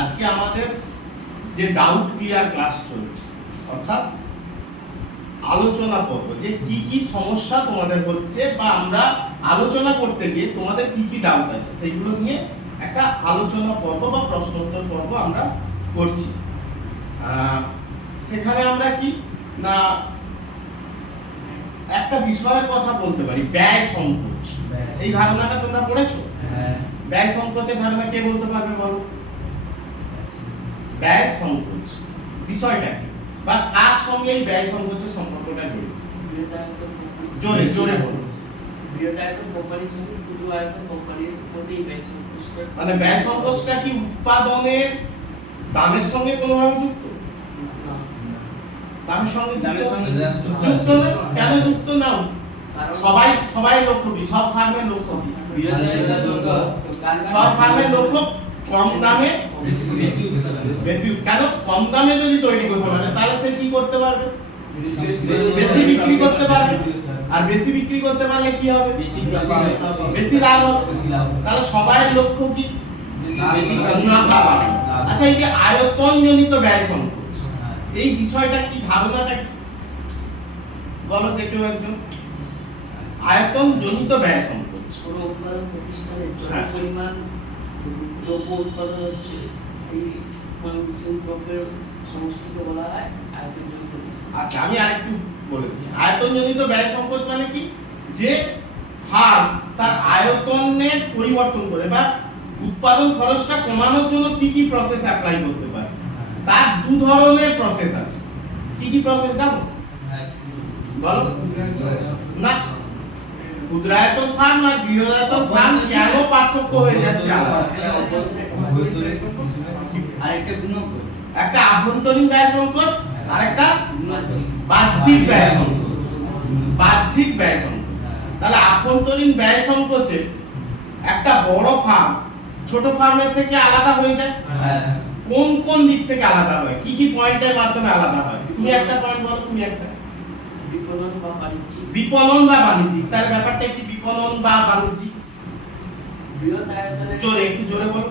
আজকে আমাদের যে ডাউট ক্লিয়ার ক্লাস চলছে, অর্থাৎ আলোচনা পর্ব, যে কি কি সমস্যা তোমাদের হচ্ছে বা আমরা আলোচনা করতে গিয়ে তোমাদের কি কি ডাউট আছে সেইগুলো নিয়ে একটা আলোচনা পর্ব বা প্রশ্নোত্তর পর্ব আমরা করছি। সেখানে আমরা কি না একটা বিষয়ের কথা বলতে পারি, ব্যয় সংকোচ। এই ধারণাটা তোমরা পড়েছো? ব্যয় সংকোচের ধারণা কে বলতে পারবে বলো? ব্যয় সংকোচ বিষয়টা কি বা কার সঙ্গে এই ব্যয় সংকোচের সম্পর্কটা জড়িত? জোরে জোরে বলো। বৃহদায়তন কোম্পানির সঙ্গে ক্ষুদ্র আয়তন কোম্পানির মধ্যে ব্যয় সংকোচটা, মানে ব্যয় সংকোচটা কি উৎপাদনের দামের সঙ্গে কোনোভাবে যুক্ত? দামের সঙ্গে যুক্ত না। কেন যুক্ত না? সবাই লক্ষ্য কি? সব ফার্মের লক্ষ্য কি? সব ফার্মের লক্ষ্য কম দামে বেশি। কেন? কম দামে যদি তৈরি করতে পারে তাহলে সে কি করতে পারবে? বেশি বিক্রি করতে পারবে। আর বেশি বিক্রি করতে পারলে কি হবে? বেশি লাভ হবে। তাহলে সবাই লক্ষ্য কি? মুনাফা বাড়ানো। আচ্ছা, এই যে আয়তন জনিত ব্যয় সংকোচ, এই বিষয়টা কি, ধারণাটা কি বলো যে কেউ একজন? আয়তন জনিত ব্যয় সংকোচ, ছোট উৎপাদন প্রতিষ্ঠানের যত পরিমাণ দ্রব্য উৎপাদন হচ্ছে সেই দ্রব্যের সমষ্টিকে বলা হয় আয়তন জনিত। আচ্ছা, আমি আরেকটু বলে দিচ্ছি। আয়তন জনিত ব্যয় সংকোচ মানে কি? যে ফার্ম তার আয়তনের পরিবর্তন করে বা উৎপাদন খরচটা কমানোর জন্য কি কি প্রসেস অ্যাপ্লাই করতে পারে। তার দু ধরনের প্রসেস আছে। কি কি প্রসেস জানো? বলো না। ক্ষুদ্রায়তন ফার্ম আর বৃহদায়তন ফার্ম কেন পার্থক্য হয়ে যাচ্ছে? একটা আভ্যন্তরীণ ব্যয় সংকোচ আর একটা বাহ্যিক ব্যয় সংকোচ। বাহ্যিক ব্যয় সংকোচ। তাহলে আভ্যন্তরীণ ব্যয় সংকোচে একটা বড় ফার্ম ছোট ফার্মের থেকে আলাদা হয়ে যায়। কোন কোন দিক থেকে আলাদা হয়? কি কি পয়েন্টের মাধ্যমে আলাদা হয়? তুমি একটা পয়েন্ট বলো। তুমি একটা। বিপণন বা বাণিজ্যিক। বিপণন বা বাণিজ্যিক। তার ব্যাপারটা কি? বিপণন বা বাণিজ্যিক? বৃহৎ আয়তনের, জোরে একটু জোরে বলো।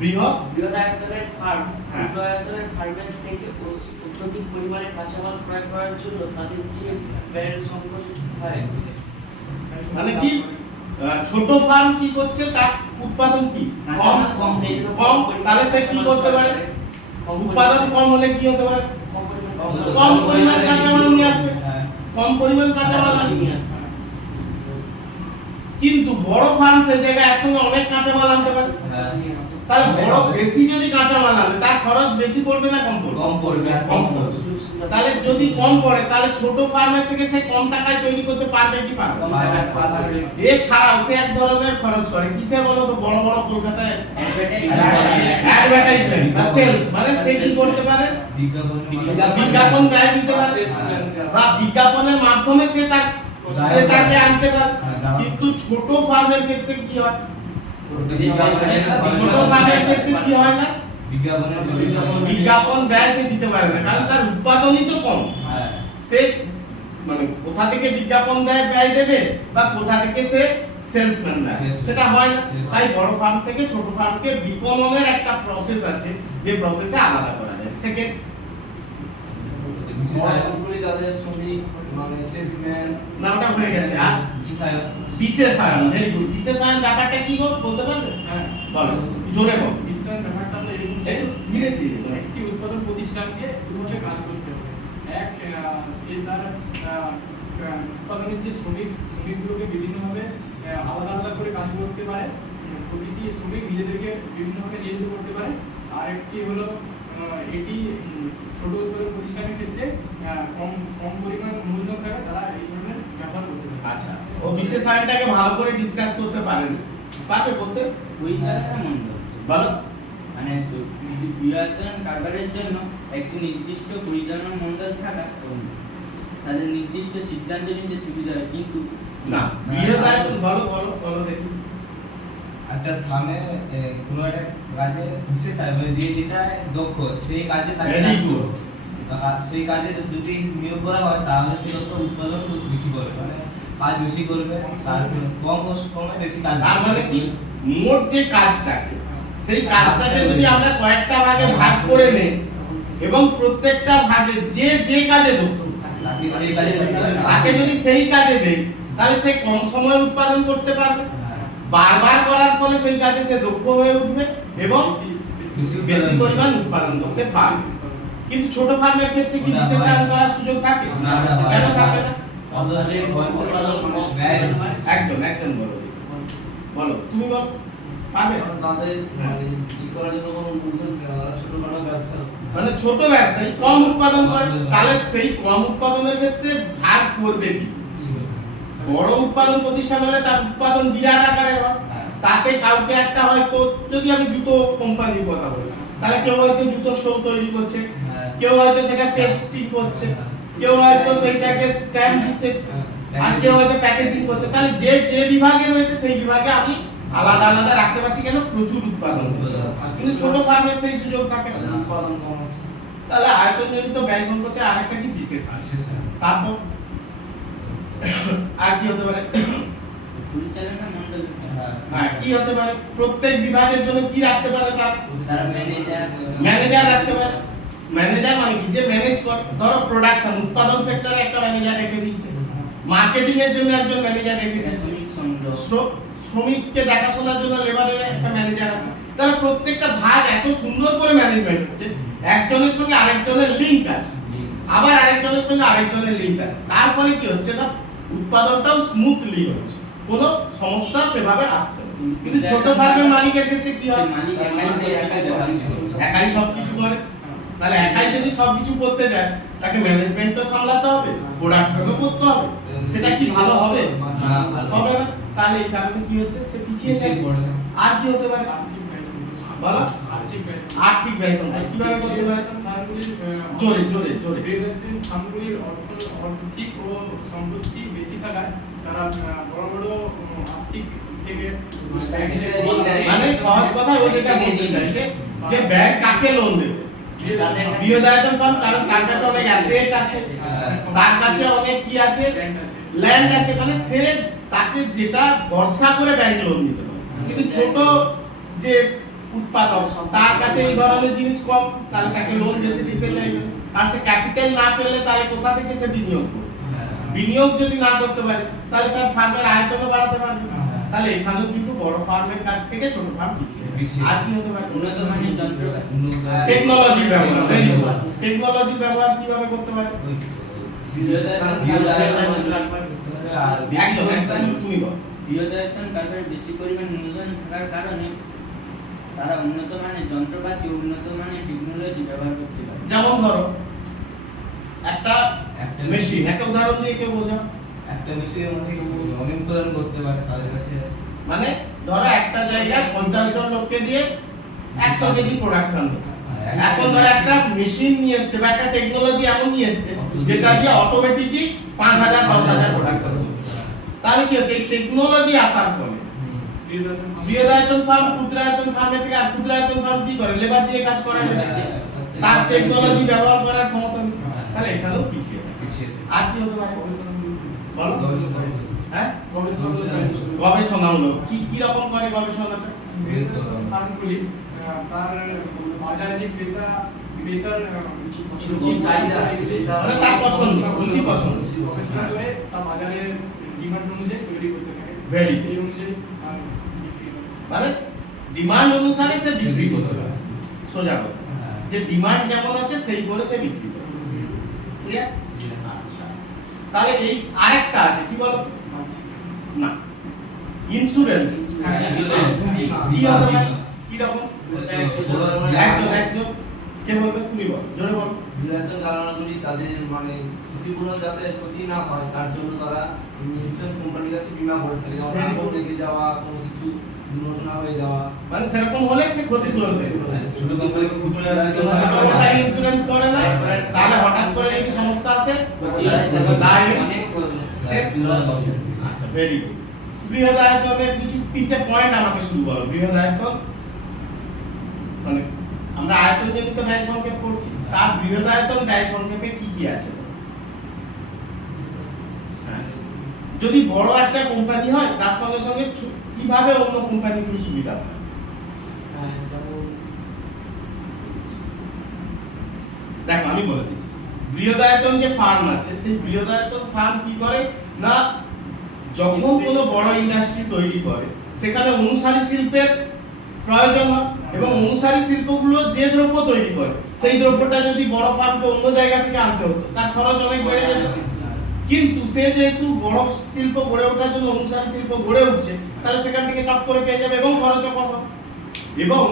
বৃহৎ আয়তনের ফার্ম ক্ষুদ্র আয়তনের ফার্মের থেকে অত্যধিক পরিমাণে কাঁচামাল ক্রয় করার জন্য তাদের যে ব্যয়ের সংকোচ হয়। মানে কি? ছোট ফার্ম কি করছে? তার উৎপাদন কি কম, তাহলে সে কি করতে পারে? উৎপাদন কম হলে কি হতে পারে? কম পরিমাণ কাঁচামাল নিয়ে আসবে। কম পরিমাণ কাঁচামাল নিয়ে আসবে। কিন্তু বড় ফার্ম সেই জায়গায় একসঙ্গে অনেক কাঁচামাল আনতে পারে। তাহলে বড় বেশি যদি কাঁচামাল আনে তার খরচ বেশি পড়বে না কম পড়বে? কম পড়বে। তাহলে যদি কম পড়ে তাহলে ছোট ফার্মের থেকে সে কম টাকায় তৈরি করতে পারবে কি পারবে? এছাড়াও সে এক ধরনের খরচ করে কিসে বলো তো? বড় বড় কলকাতায় অ্যাডভার্টাইজমেন্ট বা সেলস, মানে সে কি করতে পারে? বিজ্ঞাপন ব্যয় দিতে পারে বা বিজ্ঞাপনের মাধ্যমে সে তার ক্রেতাকে আনতে পারে। কিন্তু ছোট ফার্মের ক্ষেত্রে কি হয়? ছোট ফার্মের ক্ষেত্রে কি হয় না? বিজ্ঞাপন ব্যয় সে দিতে পারে না, কারণ তার উৎপাদনই তো কম। সে মানে কোথা থেকে বিজ্ঞাপন ব্যয় দেবে বা কোথা থেকে সে সেলসম্যান ব্যয়, সেটা হয় না। তাই বড় ফার্ম থেকে ছোট ফার্মকে বিপণনের একটা প্রসেস আছে, যে প্রসেসে আলাদা করা যায়। সেকেন্ড, তাদের শ্রমিক মানে সেলসম্যান নামটা হয়ে গেছে। আর বিশেষায়ন, ভেরি গুড। বিশেষায়ন ব্যাপারটা কি গো বলতে পারবে? বলো জোরে বলো। বিশেষায়ন ব্যাপারটা হলো এরকম, ধীরে ধীরে। একটি উৎপাদন প্রতিষ্ঠানকে দুভাবে কাজ করতে হবে। এক, সে তার উৎপাদনের যে শ্রমিকগুলোকে বিভিন্নভাবে আলাদা আলাদা করে কাজ করতে পারে। প্রতিটি শ্রমিক নিজেদেরকে বিভিন্নভাবে নিয়োজিত করতে পারে। আর একটি হলো এটি ছোট উৎপাদন প্রতিষ্ঠানের ক্ষেত্রে কম পরিমাণ মূলধন থাকে, তারা এই ধরনের ব্যবহার করতে পারে। আচ্ছা, ও বিশেষায়নটাকে ভালো করে ডিসকাস করতে পারেন, পারবে বলতে? বলো। মানে বৃহদায়তন কারবারের জন্য একটি নির্দিষ্ট পরিচালনা মণ্ডল থাকা তাদের নির্দিষ্ট সিদ্ধান্ত নিতে সুবিধা হয়। কিন্তু না, বৃহদায়তন বলো বলো বলো দেখি। একটা ফার্মে কোনো একটা কাজে বিশেষ যেটা দক্ষ সেই কাজে তাকে সেই কাজে যদি নিয়োগ করা হয় তাহলে সে তত উৎপাদন বেশি করবে, মানে কাজ বেশি করবে, তার কম কমে বেশি কাজ। তার মানে কি? মোট যে কাজটাকে সেই কাজটাকে যদি আমরা কয়েকটা ভাগে ভাগ করে নেই এবং প্রত্যেকটা ভাগে যে যে কাজে দক্ষ তাকে সেই কাজে দিতে হবে। তাকে যদি সেই কাজে দেই তাহলে সে কম সময়ে উৎপাদন করতে পারবে, বারবার করার ফলে সেই কাজে সে দক্ষ হয়ে উঠবে এবং বেশি পরিমাণ উৎপাদন করতে পারবে। কিন্তু ছোট ফার্মের ক্ষেত্রে কি বিশেষায়ন করার সুযোগ থাকে? কেন থাকে না? একজন বলো তুমি বলো, পারবে? তাদের মানে কি করার জন্য কোনো মূলধন ছোটখাটো ব্যবসা মানে ছোট ব্যবসায়ী কম উৎপাদন করে, তাহলে সেই কম উৎপাদনের ক্ষেত্রে ভাগ করবে কি? বড় উৎপাদন প্রতিষ্ঠান হলে তার উৎপাদন বিরাট আকারের হয়, তাতে কাউকে একটা হয়তো, যদি আমি জুতো কোম্পানির কথা বলি, তাহলে কেউ হয়তো জুতো শো তৈরি করছে, কেউ হয়তো সেটা পেস্ট্রি করছে, কেউ হয়তো সেইটাকে স্ট্যাম্প দিচ্ছে, আর কেউ হয়তো প্যাকেজিং করছে। তাহলে যে যে বিভাগে রয়েছে সেই বিভাগে আমি আলাদা আলাদা রাখতে পারছি, কেন? প্রচুর উৎপাদন হচ্ছে। কিন্তু ছোট ফার্মে সেই সুযোগ থাকে না, উৎপাদন কম আছে। তাহলে আয়তনজনিত ব্যয় সংকোচে আরেকটা কি বিশেষায়ন। তারপর আর কি হতে পারে? পরিচালনা মণ্ডল, হ্যাঁ, কি হতে পারে? প্রত্যেক বিভাগের জন্য কি রাখতে পারে? তারা ম্যানেজার, ম্যানেজার রাখতে পারে। ম্যানেজার মানে কি? যে ম্যানেজ করে। ধরো প্রোডাকশন, উৎপাদন সেক্টরে একটা ম্যানেজার রেখে দিচ্ছে, মার্কেটিং এর জন্য একজন ম্যানেজার রেখে দিচ্ছে, শ্রমিক সংগ্রহ, শ্রমিককে দেখাশোনার জন্য লেবারের একটা ম্যানেজার আছে। তাহলে প্রত্যেকটা ভাগ এত সুন্দর করে ম্যানেজমেন্ট হচ্ছে, একজনের সঙ্গে আরেকজনের লিংক আছে, আবার আরেকজনের সঙ্গে আরেকজনের লিংক আছে। তার ফলে কি হচ্ছে না, উৎপাদনটাও স্মুথলি হচ্ছে, কোনো সমস্যা সেভাবে আসছে না। কিন্তু ছোট ফার্মের মালিকের ক্ষেত্রে কি হয়? মালিক একাই সবকিছু করে। তাহলে একাই যদি সবকিছু করতে যায়, তাকে ম্যানেজমেন্টও সামলাতে হবে, প্রোডাকশনও করতে হবে, সেটা কি ভালো হবে? হবে না। তাহলে এই কারণে কি হচ্ছে, সে পিছিয়ে যাচ্ছে। আর কি হতে পারে? বলো। আর্থিক ব্যয় সংকোচ কিভাবে করতে পারে? জোরে জোরে জোরে। ফার্মগুলির আর্থিক ও সম্পত্তি বেশি থাকায় তারা বড় বড় আর্থিক থেকে মানে সহজ কথায় ও যেটা বলতে চাইছে যে ব্যাংক কাকে লোন দেবে? বৃহদায়তন ফার্ম, কারণ তার কাছে অনেক অ্যাসেট আছে, তার কাছে অনেক কি আছে, ল্যান্ড আছে, মানে সে তাকে যেটা ভরসা করে ব্যাংক লোন দিতে পারে। কিন্তু ছোট যে উৎপাদক, তার কাছে এই ধরনের জিনিস কম, তাহলে তাকে লোন বেশি দিতে চাইবে। আর সে ক্যাপিটাল না পেলে তাহলে কোথা থেকে সে বিনিয়োগ করবে? বিনিয়োগ যদি না করতে পারে তাহলে তার ফার্মের আয়তনও বাড়াতে পারবে না। তাহলে এখানেও কিন্তু বড় ফার্মের কাছ থেকে ছোট ফার্ম পিছিয়ে আছে। আর কি হতে পারে? উন্নত মানের যন্ত্রপাতি, টেকনোলজি ব্যবহার। Very good. টেকনোলজি ব্যবহার কিভাবে করতে পারে? একজন তুমি বল। বৃহদায়তন কারবারে বেশি পরিমাণ মূলধন থাকার কারণে তারা উন্নত মানের যন্ত্রপাতি ও উন্নত মানের টেকনোলজি ব্যবহার করতে পারে। যেমন ধরো একটা মেশিন, একটা উদাহরণ দিয়ে কেউ বোঝাও। একটা মেশিনের মধ্যে অনেক উৎপাদন করতে পারে তাদের কাছে। মানে ধরো একটা জায়গায় 50 জন লোককে দিয়ে 100 কেজি প্রোডাকশন হতো। এখন ধরো একটা মেশিন নিয়ে এসছে বা একটা টেকনোলজি এমন নিয়ে এসছে যেটা দিয়ে অটোমেটিকই 5000 10000 প্রোডাকশন হচ্ছে। তাহলে কি হচ্ছে, এই টেকনোলজি আসার ফলে বৃহদায়তন ফার্ম ক্ষুদ্রায়তন ফার্মের থেকে, আর ক্ষুদ্রায়তন ফার্ম কি করে? লেবার দিয়ে কাজ করায় বেশি, তার টেকনোলজি ব্যবহার করার ক্ষমতা নেই। তাহলে এখানেও পিছিয়ে থাকে। আর কি হতে পারে? বলো। হ্যাঁ, গবেষণামূলক কি কি রকম করে গবেষণাটা? ফার্মগুলি তার বাজারে যে ক্রেতার রুচি চাহিদা আছে, মানে তার পছন্দ, রুচি পছন্দ। গবেষণা করে তার বাজারে ডিমান্ড অনুযায়ী তৈরি করতে থাকে। Very good. এই অনুযায়ী বিক্রি করে। মানে ডিমান্ড অনুসারে সে বিক্রি করতে পারে। সোজা কথা, যে ডিমান্ড যেমন আছে সেই করে সে বিক্রি করে। ক্লিয়ার? আচ্ছা, তাহলে এই আরেকটা আছে, কি বলো? না, ইন্স্যুরেন্স। কি হতে পারে? কি রকম? একজন কে বলবে? তুমি বল, জোরে বল। বৃহদায়তন কারখানাগুলি তাদের মানে ক্ষতিপূরণ যাতে ক্ষতি না হয় তার জন্য তারা ইন্স্যুরেন্স কোম্পানির কাছে বীমা করে থাকে, যেমন আগুন লেগে যাওয়া, কোনো কিছু দুর্ঘটনা হয়ে যাওয়া। মানে সেরকম হলে সে ক্ষতিপূরণ দেবে। ছোট কোম্পানি টোটাল ইন্স্যুরেন্স করে না, তাহলে হঠাৎ করে যদি সমস্যা আসে আচ্ছা, ভেরি গুড। বৃহদায়তনের কিছু 3টে পয়েন্ট আমাকে শুরু বলো। বৃহদায়তন মানে আমরা আয়তনজনিত ব্যয় সংক্ষেপ করছি, তার বৃহদায়তন ব্যয় সংক্ষেপে কি কি আছে? হ্যাঁ, যদি বড় একটা কোম্পানি হয় তার সঙ্গে সঙ্গে কিভাবে অন্য কোম্পানিগুলো সুবিধা পায়? হ্যাঁ, যেমন দেখো আমি বলে দিচ্ছি, বৃহদায়তন যে ফার্ম আছে সেই বৃহদায়তন ফার্ম কি করে না, যখন কোনো বড় ইন্ডাস্ট্রি তৈরি করে সেখানে অনুসারী শিল্পের প্রয়োজন হয় এবং অনুসারী শিল্পগুলো যে দ্রব্য তৈরি করে সেই দ্রব্যটা যদি বড় ফার্মকে অন্য জায়গা থেকে আনতে হতো তার খরচ অনেক বেড়ে যেত। কিন্তু সে যেহেতু বড় শিল্প গড়ে ওঠার জন্য অনুসারী শিল্প গড়ে উঠছে, তাহলে সেখান থেকে চট করে পেয়ে যাবে এবং খরচও কম হবে। এবং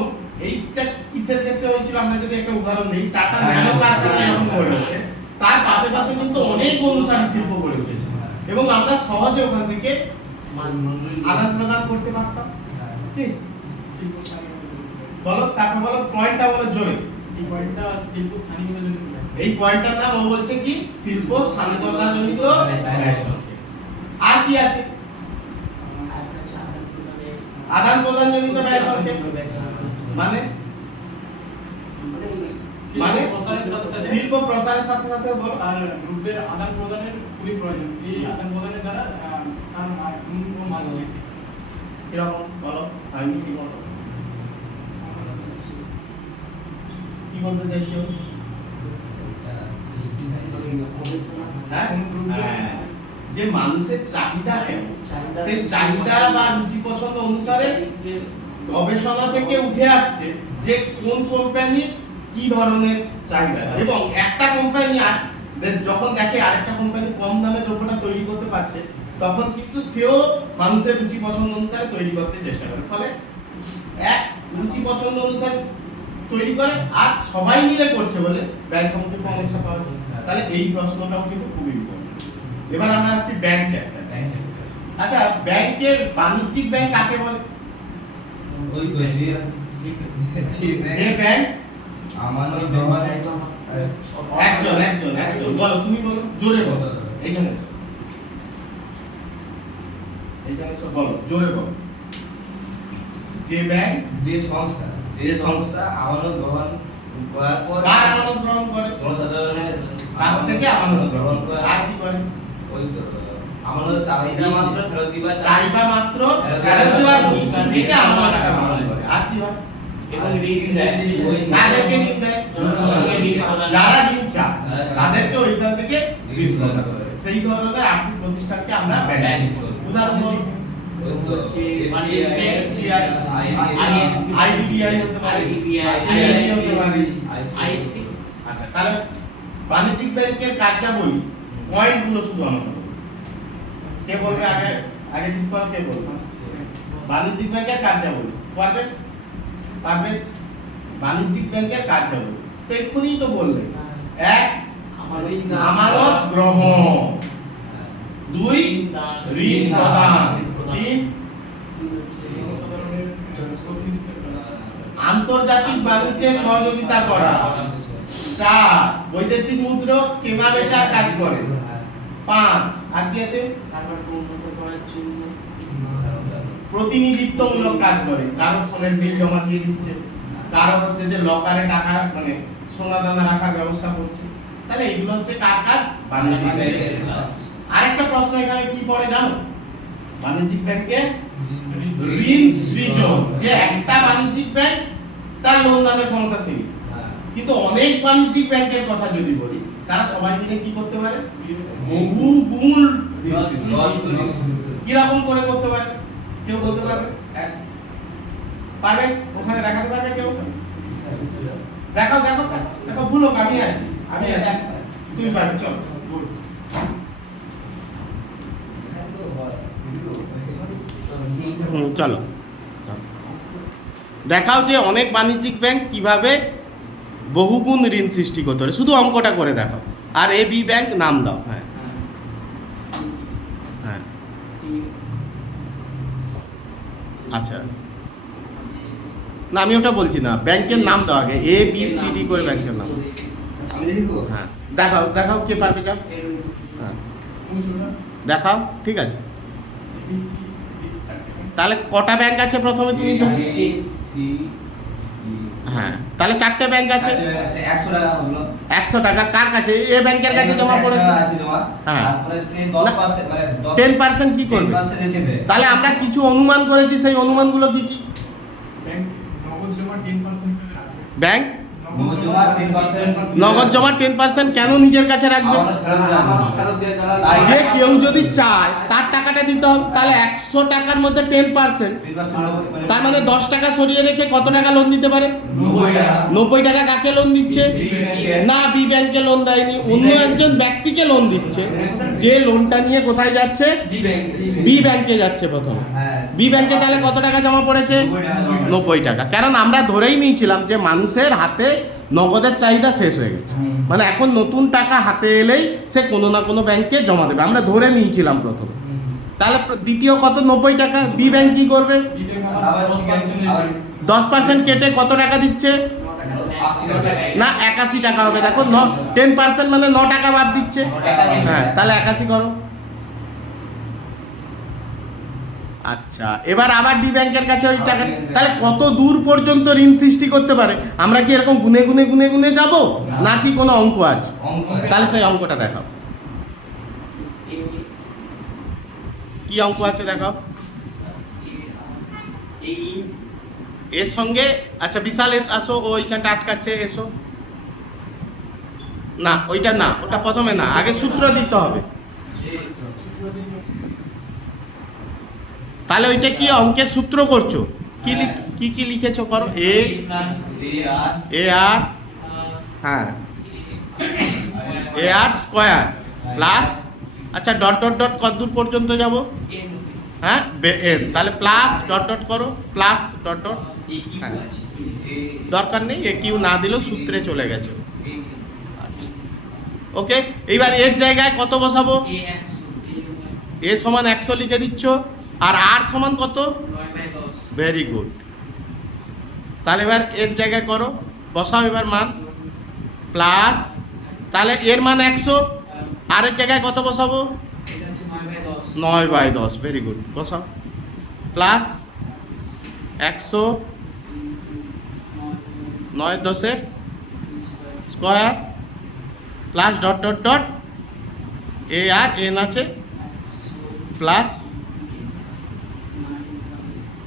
এইটা কিসের ক্ষেত্রে হয়েছিল, আমরা যদি একটা উদাহরণ দিই, টাটা ন্যানো কারখানা যখন গড়ে ওঠে তার পাশে পাশে কিন্তু অনেক অনুসারী শিল্প গড়ে উঠেছে এবং আমরা সহজে ওখান থেকে আদান প্রদান করতে পারতাম। ঠিক শিল্প স্থানীয় বলো, তারপর বলো পয়েন্টটা বলো জোরে। এই পয়েন্টটা শিল্প স্থানীয়তার জন্য বলে আছে। এই পয়েন্টটার নাম ও বলছে কি শিল্প স্থানিকতা জনিত ব্যয় সংকেত। আর কি আছে? আরেকটা হচ্ছে আদান প্রদান জনিত ব্যয় সংকেত মানে মানে প্রসারের সাথে সাথে শিল্প প্রসারের সাথে সাথে বলো আর দ্রব্যের আদান প্রদানের খুবই প্রয়োজন। এই আদান প্রদানের দ্বারা তার গুণ ও মান হয়। কিরকম বলো, আমি কি বলো, কি বলতে চাইছো? হ্যাঁ? হ্যাঁ, যে মানুষের চাহিদা কেন, সেই চাহিদা বা রুচি পছন্দ অনুসারে গবেষণা থেকে উঠে আসছে যে কোন কোম্পানির কি ধরনের চাহিদা আছে এবং একটা কোম্পানি যখন দেখে আরেকটা কোম্পানি কম দামে দ্রব্যটা তৈরি করতে পারছে তখন কিন্তু সেও মানুষের রুচি পছন্দ অনুসারে তৈরি করতে চেষ্টা করে। ফলে এক রুচি পছন্দ অনুসারে তৈরি করে আর সবাই মিলে করছে বলে ব্যয় সংকেত সমস্যা পাওয়া যায়। তাহলে এই প্রশ্নটাও কিন্তু খুবই ইম্পর্টেন্ট। এবার আমরা আসছি ব্যাংক চ্যাপ্টার। আচ্ছা, ব্যাংকের বাণিজ্যিক ব্যাংক কাকে বলে? ওই তো যে ব্যাংক আমাদের ব্যবহার একজন একজন একজন বলো, তুমি বলো, জোরে বলো, এইখানে এসো, এইখানে এসো, বলো জোরে বলো। যে ব্যাংক যে সংস্থা আমানত গ্রহণ করার পর কার আমানত গ্রহণ করে? জনসাধারণের কাছ থেকে আমানত গ্রহণ করে আর কি করে? ওই তো আমানত চাহিদা মাত্র ফেরত দিবা চাইবা মাত্র ফেরত দেওয়ার প্রতিশ্রুতিতে আমানতটা গ্রহণ করে। আর কি হয়? এবং ঋণ দেয়। কাদেরকে ঋণ দেয়? জনসাধারণকে ঋণ প্রদান করে। যারা ঋণ চায় তাদেরকে ওইখান থেকে ঋণ প্রদান করে। সেই ধরনের আর্থিক প্রতিষ্ঠানকে আমরা ব্যাংক বলি। উদাহরণ বলো, আইডিবিআই হতে পারে, সিআইবি হতে পারে। আইএফসি আচ্ছা, তাহলে বাণিজ্যিক ব্যাংকের কার্যাবলী পয়েন্টগুলো শুধু আমাকে বলো। কে বলবে আগে? আগে ঠিক কর, কে বলবে? বাণিজ্যিক ব্যাংকের কার্যাবলী পারবে পারবে। বাণিজ্যিক ব্যাংকের কার্যাবলী তো এক্ষুনি তো বললে, এক আমানত গ্রহণ, দুই ঋণ প্রদান, তিন জনসাধারণের প্রতিনিধি হিসেবে আন্তর্জাতিক বাণিজ্যে সহযোগিতা করা, চার বৈদেশিক মুদ্রা কেনা বেচার কাজ করে, পাঁচ আর কি আছে? কারবারকে উন্নত করার জন্য প্রতিনিধিত্বমূলক কাজ করে। কারো ফোনের বিল জমা দিয়ে দিচ্ছে, কারো হচ্ছে যে লকারে টাকা মানে সোনা দানা রাখার ব্যবস্থা করছে। তাহলে এগুলো হচ্ছে কার কাজ? বাণিজ্যিক ব্যাংকের কাজ। আরেকটা প্রশ্ন এখানে কি পড়ে জানো? বাণিজ্যিক ব্যাংকে ঋণ সৃজন, যে একটা বাণিজ্যিক ব্যাংক তার লোন দানের ক্ষমতা সীমিত, কিন্তু অনেক বাণিজ্যিক ব্যাংকের কথা যদি বলি তারা সবাই মিলে কি করতে পারে? বহু গুণ ঋণ সৃজন। কিরকম করে করতে পারে? কেউ বলতে পারবে? পারবে? ওখানে দেখাতে পারবে কেউ? দেখাও দেখাও দেখাও, ভুলো, আমি আছি, আমি আছি, তুমি পারবে, চলো বলো। চলো দেখাও যে অনেক বাণিজ্যিক ব্যাংক কিভাবে বহুগুণ ঋণ সৃষ্টি করতে পারে, শুধু অঙ্কটা করে দেখাও। আর এ বি ব্যাংক নাম দাও। হ্যাঁ হ্যাঁ, আচ্ছা, না আমি ওটা বলছি না, ব্যাংকের নাম দাও আগে, এ বি সি ডি করে ব্যাংকের নাম। হ্যাঁ দেখাও দেখাও, কে পারবে? যাও, হ্যাঁ দেখাও, ঠিক আছে। তাহলে কটা ব্যাংক আছে প্রথমে তুমি? হ্যাঁ, তাহলে চারটে ব্যাংক আছে। 100 টাকা হলো, 100 টাকা কার কাছে? এ ব্যাংকের কাছে জমা পড়েছে। হ্যাঁ, তারপরে সে 10% মানে 10% কি করবে? 10% রেখে দেয়। তাহলে আমরা কিছু অনুমান করেছি, সেই অনুমানগুলো কি কি? ব্যাংক নগদ জমা 10% হিসেবে রাখবে। ব্যাংক নগদ জমা 10%, নগদ জমা 10% কেন নিজের কাছে রাখবে? আমাদের ফেরত যাবে না। ফেরত দিয়ে যারা যে কেউ যদি চায় তার টাকাটা দিতে হবে, তাহলে 100 টাকার মধ্যে 10%, 10% তার মানে 10 টাকা সরিয়ে রেখে কত টাকা লোন দিতে পারে? 90 টাকা কাকে লোন দিচ্ছে? না, বি ব্যাংকে লোন দেয়নি, অন্য একজন ব্যক্তিকে লোন দিচ্ছে, যে লোনটা নিয়ে কোথায় যাচ্ছে? বি ব্যাংকে যাচ্ছে প্রথম। হ্যাঁ। বি ব্যাংকে তাহলে কত টাকা জমা পড়েছে? 90 টাকা। কারণ আমরা ধরেই নিয়েছিলাম যে মানুষের হাতে নগদের চাহিদা শেষ হয়ে গেছে, মানে এখন নতুন টাকা হাতে এলেই সে কোনো না কোনো ব্যাংকে জমা দেবে, আমরা ধরে নিয়েছিলাম প্রথম। তাহলে দ্বিতীয় কত? 90 টাকা। বি ব্যাংক কি করবে? বিবেক আবার আবার 10% আবার 10% কেটে কত টাকা দিচ্ছে? 80 টাকা। না, 81 টাকা হবে। দেখো 10% মানে 9 টাকা বাদ দিচ্ছে। হ্যাঁ, তাহলে 81 করো। আচ্ছা, এবার আবার ডি ব্যাংকের কাছে ওই টাকা, তাহলে কত দূর পর্যন্ত ঋণ সৃষ্টি করতে পারে? আমরা কি এরকম গুনে গুনে গুনে গুনে যাব, নাকি কোনো অঙ্ক আছে? অঙ্ক। তাহলে সেই অঙ্কটা দেখাও, এই কি অঙ্ক আছে দেখাও। এই এর সঙ্গে আচ্ছা বিশাল আসো, ও ওইখানটা আটকাচ্ছে, এসো। না, ওইটা না, ওটা প্রথমে না, আগে সূত্র দিতে হবে। তাহলে ওইটা কি অঙ্কের সূত্র করছো? কি কি লিখেছো করো? এ আর হ্যাঁ এ আর স্কোয়ার প্লাস, আচ্ছা ডট ডট ডট কত দূর পর্যন্ত যাব? হ্যাঁ এন, তাহলে প্লাস ডট ডট করো, প্লাস ডট ডট। এই কি হ্যাঁ। আছে? দরকার নেই, এ কিউ না দিলেও সূত্রে চলে গেছে। আচ্ছা, ওকে। এইবার এর জায়গায় কত বসাবো? এ সমান 100 লিখে দিচ্ছ, আর আর সমান কত? Very good. তাহলে এবার এর জায়গায় করো, বসাও এবার মান, প্লাস, তাহলে এর মান 100, আর এর জায়গায় কত বসাবো? 9/10। ভেরি গুড, বসাও, plus 100 9/10 square plus dot dot dot, A R N আছে, প্লাস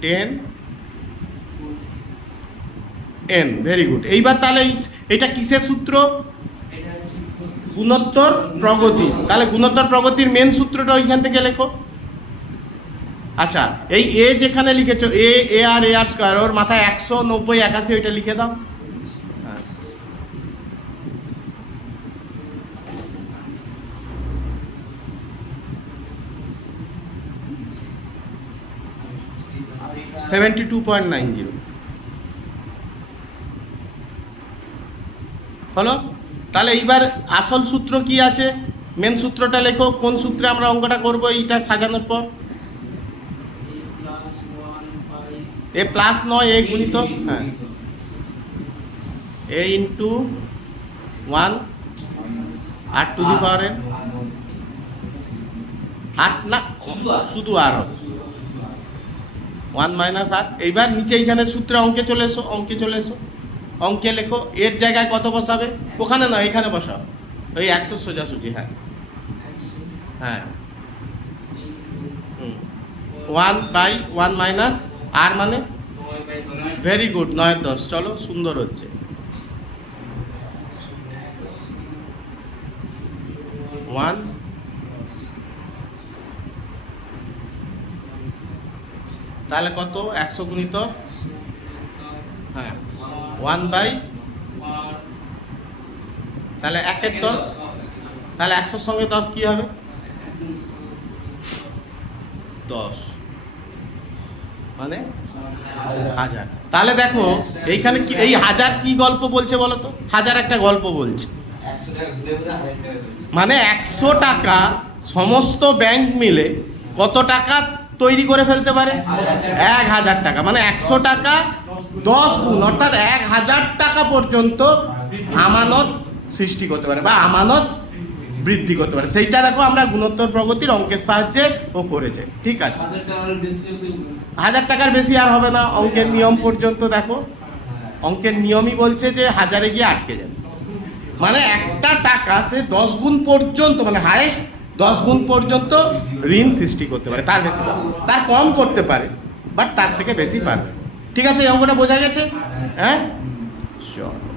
10 এন। Very good. এইবার তাহলে এটা কিসের সূত্র? গুণোত্তর প্রগতি। তাহলে গুণোত্তর প্রগতির মেন সূত্রটা ওইখান থেকে লেখো। আচ্ছা, এই এ যেখানে লিখেছো, এ আর স্কোয়ার, ওর মাথায় 100 90 81 ওইটা লিখে দাও। হ্যাঁ, 72.90 হলো। তাহলে এইবার আসল সূত্র কি আছে? মেন সূত্রটা লেখো। কোন সূত্রে আমরা অঙ্কটা করব এইটা সাজানোর পর? এ প্লাস নয়, এ গুণিত, হ্যাঁ, A into 1 R to the power N, 8 না, শুধু আর 1 মাইনাস আর। এইবার নিচে এইখানে সূত্রে অঙ্কে চলে এসো, অঙ্কে লেখো। এর জায়গায় কত বসাবে? ওখানে না, এখানে বসাও, ওই 100 সোজাসুজি। হ্যাঁ হ্যাঁ, 1/1 মাইনাস আর মানে ভেরি গুড 9/10। চলো, সুন্দর হচ্ছে। ওয়ান তাহলে কত? 100 গুণিত, হ্যাঁ 1/, তাহলে 1 এর 10, তাহলে 100 সঙ্গে 10 কি হবে? 10 মানে 1000। তাহলে দেখো এইখানে কি, এই 1000 কি গল্প বলছে বলো তো? 1000 একটা গল্প বলছে, 100 টাকা ঘুরে ঘুরে 1000 টাকা হয়েছে। মানে 100 টাকা সমস্ত ব্যাংক মিলে কত টাকা তৈরি করে ফেলতে পারে? 1000 টাকা। মানে 100 টাকা 10 গুণ, অর্থাৎ 1000 টাকা পর্যন্ত আমানত সৃষ্টি করতে পারে বা আমানত বৃদ্ধি করতে পারে। সেইটা দেখো আমরা গুণোত্তর প্রগতির অঙ্কের সাহায্যে ও করেছে। ঠিক আছে, 1000 টাকার বেশি আর হবে না। অঙ্কের নিয়ম পর্যন্ত দেখো, অঙ্কের নিয়মই বলছে যে 1000-এ গিয়ে আটকে যাবে। মানে একটা টাকা সে 10 গুণ পর্যন্ত, মানে হায়েস্ট 10 গুণ পর্যন্ত ঋণ সৃষ্টি করতে পারে, তার বেশি পারে, তার কম করতে পারে, বাট তার থেকে বেশি পারবে। ঠিক আছে, এই অঙ্কটা বোঝা গেছে? হ্যাঁ হুম। চলো